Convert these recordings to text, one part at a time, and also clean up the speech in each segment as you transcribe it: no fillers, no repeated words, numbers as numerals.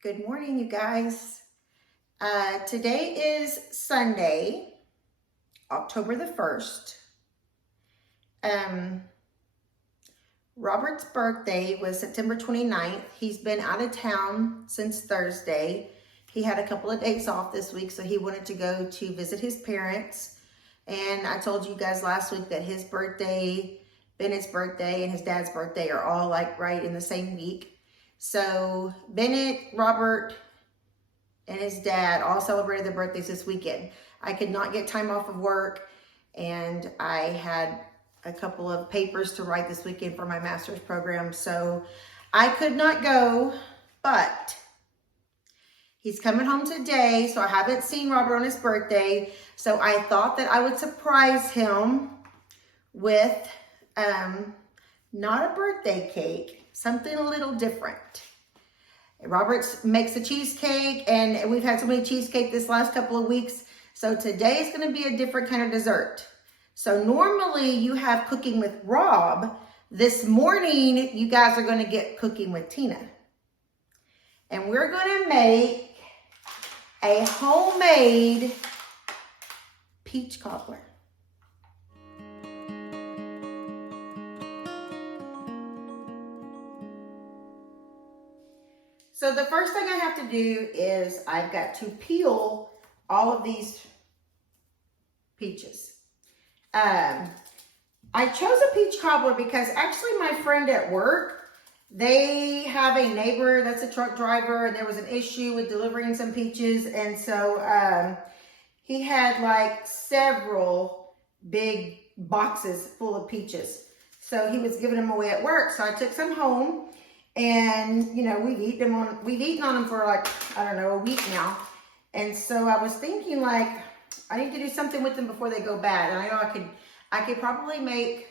Good morning, you guys. Today is Sunday, October the 1st. Robert's birthday was September 29th. He's been out of town since Thursday. He had a couple of days off this week, so he wanted to go to visit his parents. And I told you guys last week that his birthday, Bennett's birthday, and his dad's birthday are all like right in the same week. So Bennett, Robert, and his dad all celebrated their birthdays this weekend. I could not get time off of work, and I had a couple of papers to write this weekend for my master's program, so I could not go, but he's coming home today, so I haven't seen Robert on his birthday, so I thought that I would surprise him with not a birthday cake, something a little different. Robert makes a cheesecake, and we've had so many cheesecake this last couple of weeks, so today is going to be a different kind of dessert. So normally you have cooking with Rob. This morning you guys are going to get cooking with Tina, and we're going to make a homemade peach cobbler. So the first thing I have to do is I've got to peel all of these peaches. I chose a peach cobbler because actually my friend at work, they have a neighbor that's a truck driver, and there was an issue with delivering some peaches, and so he had like several big boxes full of peaches. So he was giving them away at work, so I took some home. And, you know, we've eaten on them for like, I don't know, a week now. And so I was thinking like, I need to do something with them before they go bad. And I know I could probably make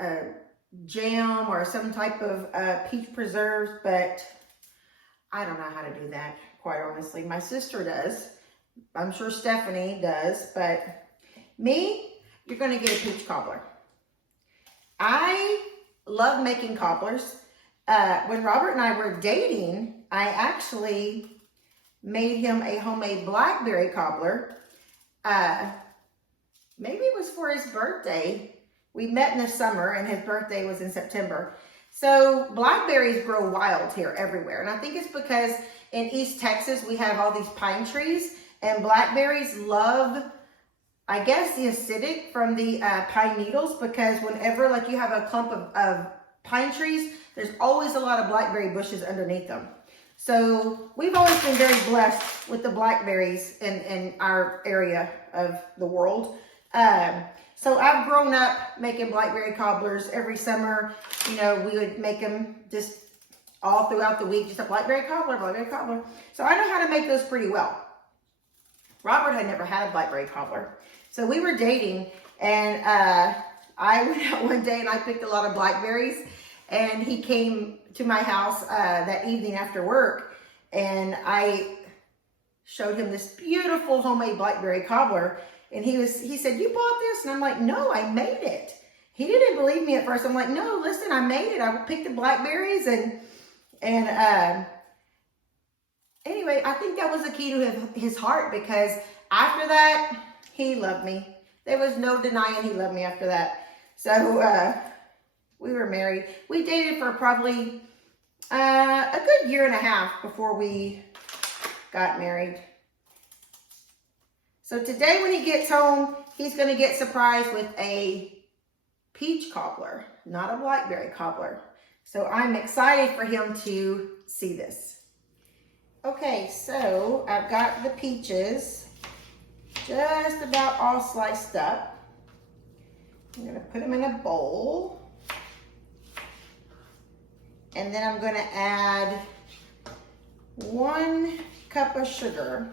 a jam or some type of peach preserves, but I don't know how to do that, quite honestly. My sister does. I'm sure Stephanie does, but me, you're going to get a peach cobbler. I love making cobblers. When Robert and I were dating, I actually made him a homemade blackberry cobbler. Maybe it was for his birthday. We met in the summer and his birthday was in September. So blackberries grow wild here everywhere. And I think it's because in East Texas, we have all these pine trees, and blackberries love, I guess, the acidic from the pine needles, because whenever like you have a clump of pine trees, there's always a lot of blackberry bushes underneath them. So we've always been very blessed with the blackberries in our area of the world. So I've grown up making blackberry cobblers every summer. You know, we would make them just all throughout the week, just a blackberry cobbler, blackberry cobbler. So I know how to make those pretty well. Robert had never had a blackberry cobbler. So we were dating, and I went out one day and I picked a lot of blackberries, and he came to my house that evening after work, and I showed him this beautiful homemade blackberry cobbler, and he said, "You bought this?" And I'm like, "No, I made it." He didn't believe me at first. I'm like, "No, listen, I made it. I picked the blackberries," and anyway, I think that was the key to his heart, because after that, he loved me. There was no denying he loved me after that. So we were married. We dated for probably a good year and a half before we got married. So today when he gets home, he's going to get surprised with a peach cobbler, not a blackberry cobbler. So I'm excited for him to see this. Okay, so I've got the peaches just about all sliced up. I'm going to put them in a bowl. And then I'm going to add 1 cup of sugar.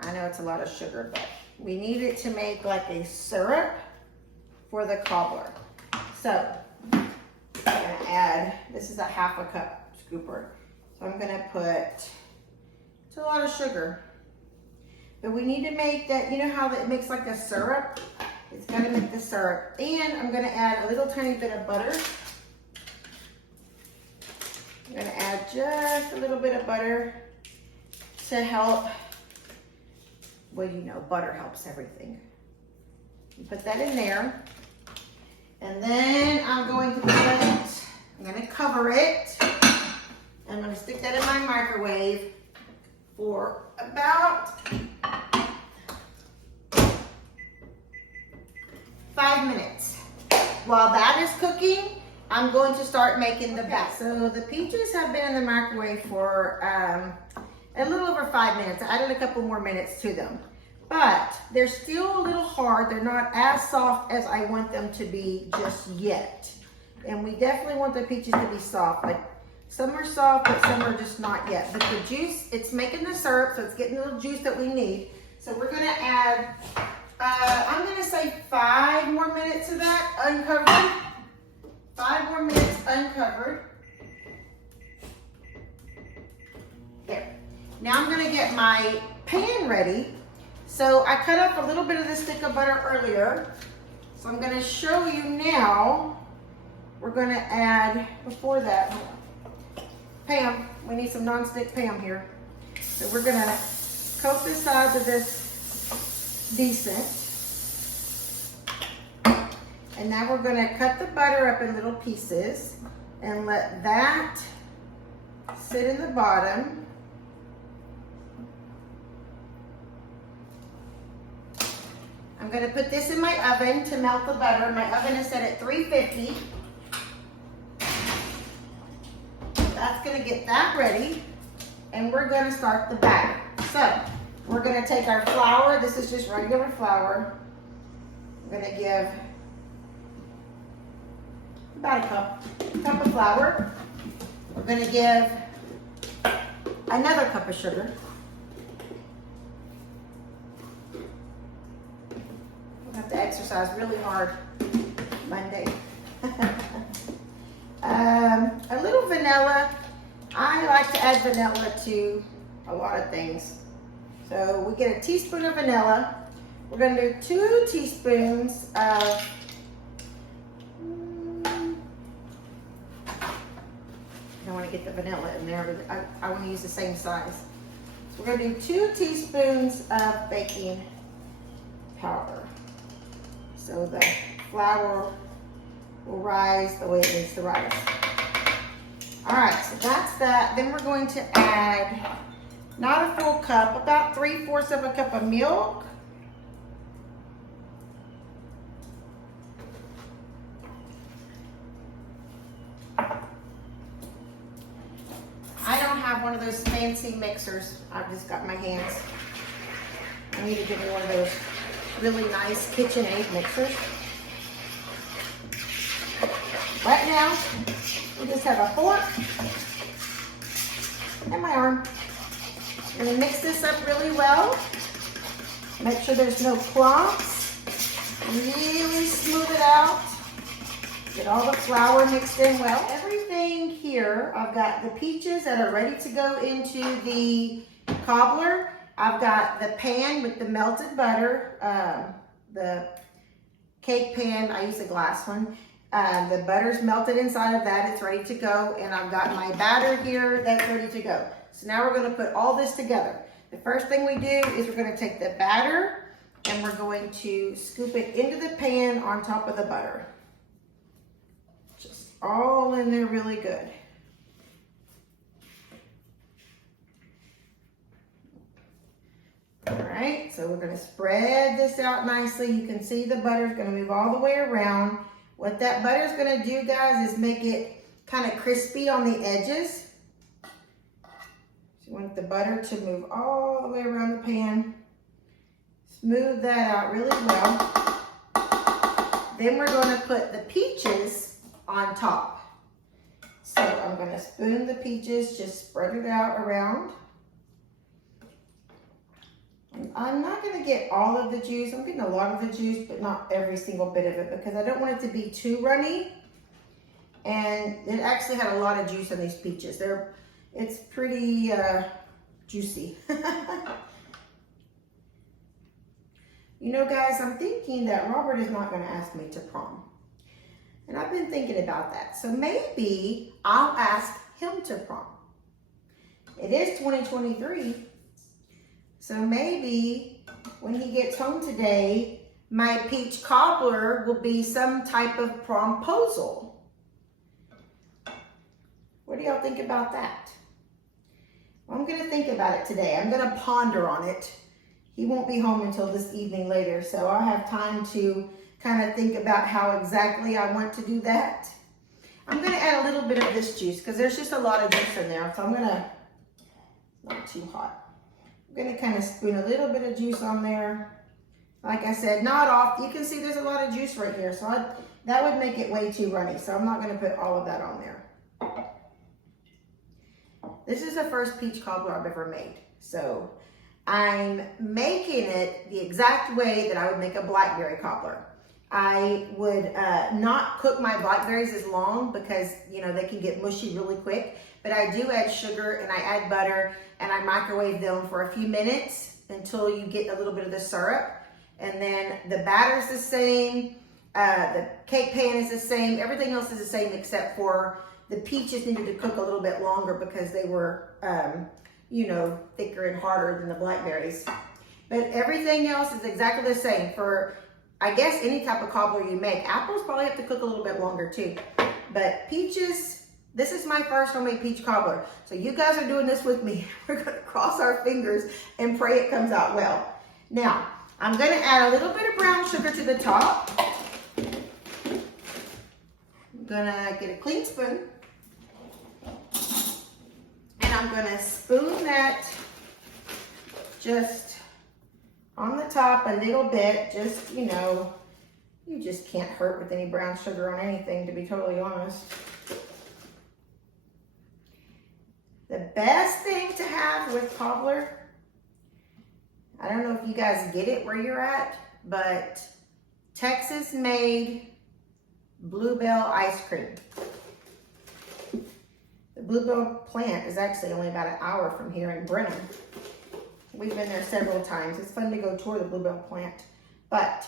I know it's a lot of sugar, but we need it to make like a syrup for the cobbler. So I'm going to add, this is a 1/2 cup scooper. So I'm going to put, it's a lot of sugar. But we need to make that, you know how that makes like a syrup? It's got to make the syrup. And I'm going to add a little tiny bit of butter. I'm gonna add just a little bit of butter to help. Well, you know, butter helps everything. You put that in there. And then I'm going to I'm gonna cover it. I'm gonna stick that in my microwave for about 5 minutes. While that is cooking, I'm going to start making the batter. So the peaches have been in the microwave for a little over 5 minutes. I added a couple more minutes to them. But they're still a little hard. They're not as soft as I want them to be just yet. And we definitely want the peaches to be soft. Like some are soft, but some are just not yet. But the juice, it's making the syrup, so it's getting the little juice that we need. So we're gonna add, I'm gonna say 5 more minutes of that uncovered. 5 more minutes uncovered. There. Now I'm gonna get my pan ready. So I cut up a little bit of the stick of butter earlier. So I'm gonna show you now. We're gonna add, before that, Pam, we need some non-stick Pam here. So we're gonna coat the sides of this decent. And now we're gonna cut the butter up in little pieces and let that sit in the bottom. I'm gonna put this in my oven to melt the butter. My oven is set at 350. That's gonna get that ready. And we're gonna start the batter. So, we're gonna take our flour. This is just regular flour. I'm gonna give about a cup of flour. We're gonna give another cup of sugar. Have to exercise really hard Monday. A little vanilla. I like to add vanilla to a lot of things. So we get a teaspoon of vanilla. We're going to do 2 teaspoons of I want to get the vanilla in there, but I want to use the same size. So we're going to do 2 teaspoons of baking powder. So the flour will rise the way it needs to rise. All right, so that's that. Then we're going to add, not a full cup, about 3/4 of a cup of milk. I don't have one of those fancy mixers. I've just got my hands. I need to get me one of those really nice KitchenAid mixers. Right now, we just have a fork and my arm. I'm gonna mix this up really well. Make sure there's no clumps. Really smooth it out. Get all the flour mixed in well. Everything here, I've got the peaches that are ready to go into the cobbler. I've got the pan with the melted butter, the cake pan, I use a glass one. The butter's melted inside of that, it's ready to go. And I've got my batter here that's ready to go. So now we're gonna put all this together. The first thing we do is we're gonna take the batter and we're going to scoop it into the pan on top of the butter. Just all in there really good. All right, so we're gonna spread this out nicely. You can see the butter's gonna move all the way around. What that butter's gonna do, guys, is make it kind of crispy on the edges. So you want the butter to move all the way around the pan. Smooth that out really well. Then we're gonna put the peaches on top. So I'm gonna spoon the peaches, just spread it out around. I'm not going to get all of the juice. I'm getting a lot of the juice, but not every single bit of it because I don't want it to be too runny. And it actually had a lot of juice on these peaches. It's pretty juicy. You know, guys, I'm thinking that Robert is not going to ask me to prom. And I've been thinking about that. So maybe I'll ask him to prom. It is 2023, so maybe when he gets home today, my peach cobbler will be some type of promposal. What do y'all think about that? Well, I'm gonna think about it today. I'm gonna ponder on it. He won't be home until this evening later, so I'll have time to kind of think about how exactly I want to do that. I'm gonna add a little bit of this juice because there's just a lot of juice in there, so I'm gonna, not too hot. I'm gonna kind of spoon a little bit of juice on there. Like I said, not off. You can see there's a lot of juice right here, so that would make it way too runny, so I'm not gonna put all of that on there. This is the first peach cobbler I've ever made, so I'm making it the exact way that I would make a blackberry cobbler. I would not cook my blackberries as long because, you know, they can get mushy really quick, but I do add sugar and I add butter and I microwave them for a few minutes until you get a little bit of the syrup. And then the batter's the same, the cake pan is the same, everything else is the same except for the peaches needed to cook a little bit longer because they were, you know, thicker and harder than the blackberries. But everything else is exactly the same for, I guess, any type of cobbler you make. Apples probably have to cook a little bit longer too. But peaches, this is my first homemade peach cobbler. So you guys are doing this with me. We're gonna cross our fingers and pray it comes out well. Now, I'm gonna add a little bit of brown sugar to the top. I'm gonna get a clean spoon. And I'm gonna spoon that just on the top a little bit, just, you know, you just can't hurt with any brown sugar on anything, to be totally honest. The best thing to have with cobbler, I don't know if you guys get it where you're at, but Texas made bluebell ice cream. The bluebell plant is actually only about an hour from here in Brenham. We've been there several times. It's fun to go tour the bluebell plant. But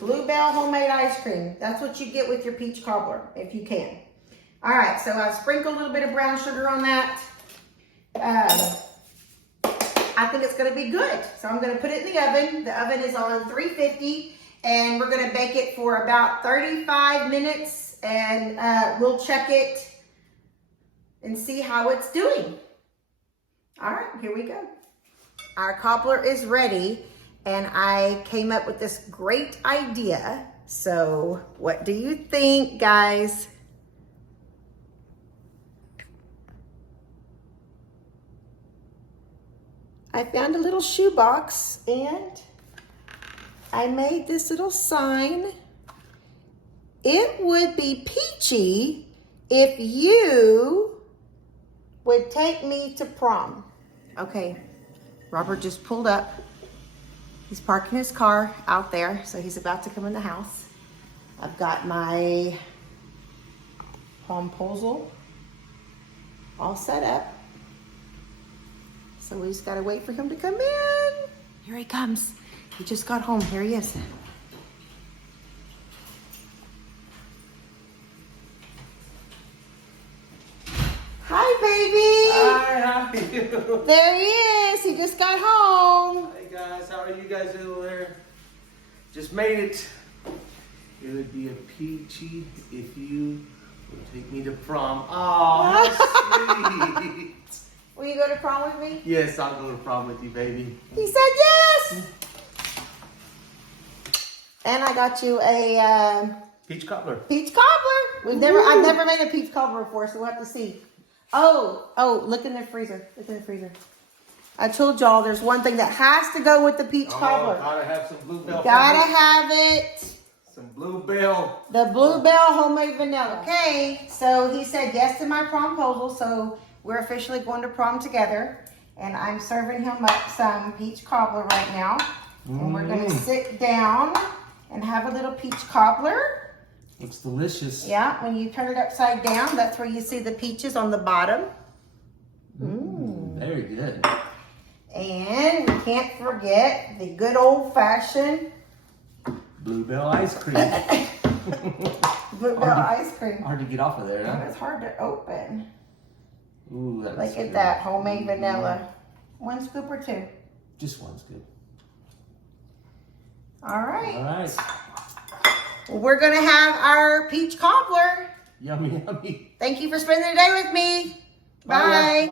bluebell homemade ice cream, that's what you get with your peach cobbler, if you can. All right, so I've sprinkled a little bit of brown sugar on that. I think it's gonna be good. So I'm gonna put it in the oven. The oven is on 350 and we're gonna bake it for about 35 minutes and we'll check it and see how it's doing. All right, here we go. Our cobbler is ready and I came up with this great idea. So what do you think, guys? I found a little shoebox and I made this little sign. It would be peachy if you would take me to prom. Okay, Robert just pulled up. He's parking his car out there, so he's about to come in the house. I've got my Prom Proposal all set up. So we just gotta wait for him to come in. Here he comes. He just got home. Here he is. Hi, baby. Hi, how are you? There he is. He just got home. Hey guys, how are you guys doing there? Just made it. It would be a peachy if you would take me to prom. Oh, how sweet. Will you go to prom with me? Yes, I'll go to prom with you, baby. He said yes. And I got you a Peach cobbler. peach cobbler. I've never made a peach cobbler before, so we'll have to see. Oh, look in the freezer. Look in the freezer. I told y'all there's one thing that has to go with the peach cobbler. Gotta have some bluebell. Gotta have it. Some bluebell. The bluebell homemade vanilla. Okay, so he said yes to my prom proposal, so we're officially going to prom together. And I'm serving him up some peach cobbler right now. And we're gonna sit down and have a little peach cobbler. Looks delicious. Yeah, when you turn it upside down, that's where you see the peaches on the bottom. Very good. And we can't forget the good old-fashioned Bluebell ice cream. bluebell ice cream. Hard to get off of there, huh? It's hard to open. Ooh, that's Look good. at that, homemade vanilla. 1 scoop or 2? Just 1 scoop. All right. All right. Well, we're gonna have our peach cobbler. Yummy, yummy. Thank you for spending the day with me. Bye, y'all. Bye.